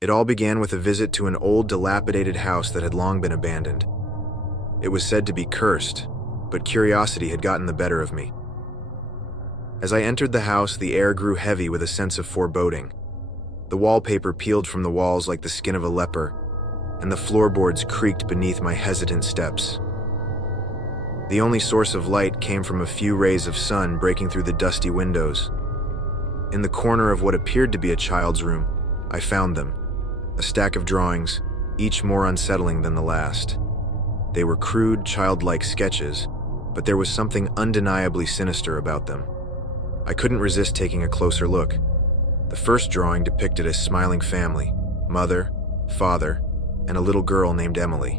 It all began with a visit to an old, dilapidated house that had long been abandoned. It was said to be cursed, but curiosity had gotten the better of me. As I entered the house, the air grew heavy with a sense of foreboding. The wallpaper peeled from the walls like the skin of a leper, and the floorboards creaked beneath my hesitant steps. The only source of light came from a few rays of sun breaking through the dusty windows. In the corner of what appeared to be a child's room, I found them, a stack of drawings, each more unsettling than the last. They were crude, childlike sketches, but there was something undeniably sinister about them. I couldn't resist taking a closer look. The first drawing depicted a smiling family, mother, father, and a little girl named Emily.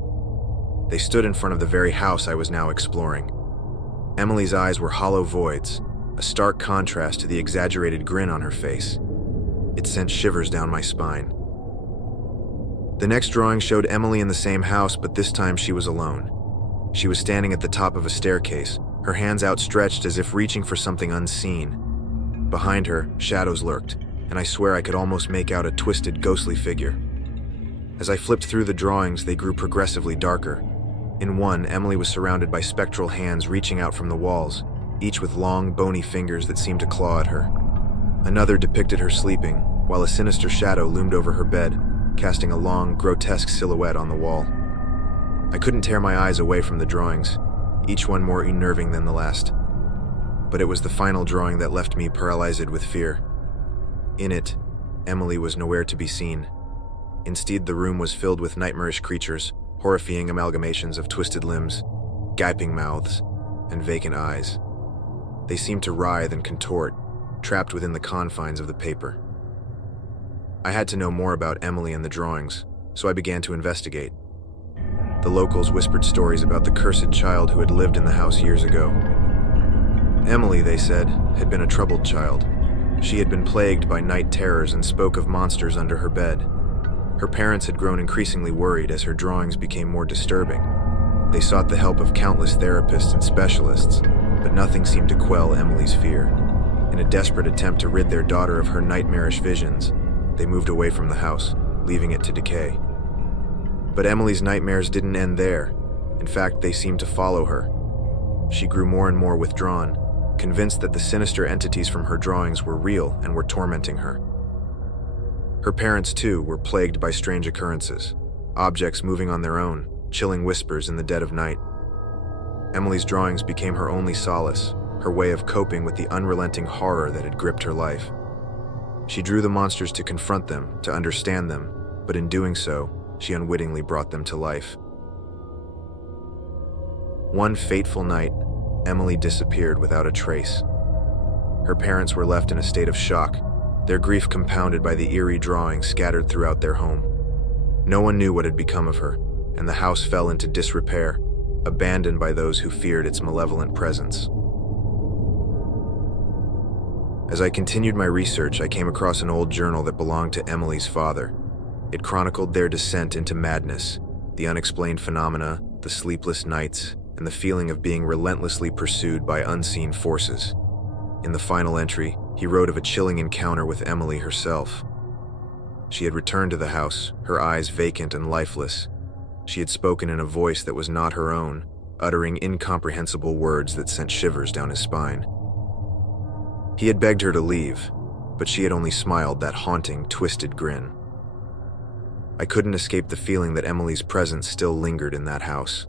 They stood in front of the very house I was now exploring. Emily's eyes were hollow voids, a stark contrast to the exaggerated grin on her face. It sent shivers down my spine. The next drawing showed Emily in the same house, but this time she was alone. She was standing at the top of a staircase, her hands outstretched as if reaching for something unseen. Behind her, shadows lurked, and I swear I could almost make out a twisted, ghostly figure. As I flipped through the drawings, they grew progressively darker. In one, Emily was surrounded by spectral hands reaching out from the walls, each with long, bony fingers that seemed to claw at her. Another depicted her sleeping, while a sinister shadow loomed over her bed, casting a long, grotesque silhouette on the wall. I couldn't tear my eyes away from the drawings, each one more unnerving than the last. But it was the final drawing that left me paralyzed with fear. In it, Emily was nowhere to be seen. Instead, the room was filled with nightmarish creatures, horrifying amalgamations of twisted limbs, gaping mouths, and vacant eyes. They seemed to writhe and contort, trapped within the confines of the paper. I had to know more about Emily and the drawings, so I began to investigate. The locals whispered stories about the cursed child who had lived in the house years ago. Emily, they said, had been a troubled child. She had been plagued by night terrors and spoke of monsters under her bed. Her parents had grown increasingly worried as her drawings became more disturbing. They sought the help of countless therapists and specialists, but nothing seemed to quell Emily's fear. In a desperate attempt to rid their daughter of her nightmarish visions, they moved away from the house, leaving it to decay. But Emily's nightmares didn't end there. In fact, they seemed to follow her. She grew more and more withdrawn, convinced that the sinister entities from her drawings were real and were tormenting her. Her parents, too, were plagued by strange occurrences, objects moving on their own, chilling whispers in the dead of night. Emily's drawings became her only solace, her way of coping with the unrelenting horror that had gripped her life. She drew the monsters to confront them, to understand them, but in doing so, she unwittingly brought them to life. One fateful night, Emily disappeared without a trace. Her parents were left in a state of shock, their grief compounded by the eerie drawings scattered throughout their home. No one knew what had become of her, and the house fell into disrepair, abandoned by those who feared its malevolent presence. As I continued my research, I came across an old journal that belonged to Emily's father. It chronicled their descent into madness, the unexplained phenomena, the sleepless nights, and the feeling of being relentlessly pursued by unseen forces. In the final entry, he wrote of a chilling encounter with Emily herself. She had returned to the house, her eyes vacant and lifeless. She had spoken in a voice that was not her own, uttering incomprehensible words that sent shivers down his spine. He had begged her to leave, but she had only smiled that haunting, twisted grin. I couldn't escape the feeling that Emily's presence still lingered in that house,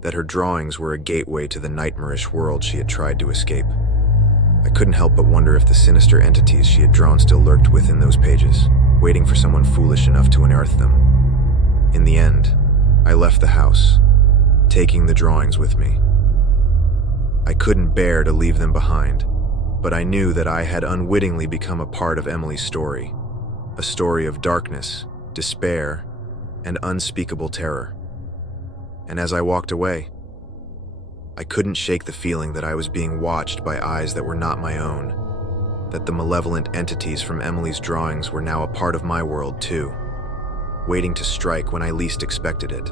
that her drawings were a gateway to the nightmarish world she had tried to escape. I couldn't help but wonder if the sinister entities she had drawn still lurked within those pages, waiting for someone foolish enough to unearth them. In the end, I left the house, taking the drawings with me. I couldn't bear to leave them behind, but I knew that I had unwittingly become a part of Emily's story, a story of darkness, despair, and unspeakable terror. And as I walked away, I couldn't shake the feeling that I was being watched by eyes that were not my own, that the malevolent entities from Emily's drawings were now a part of my world too, waiting to strike when I least expected it.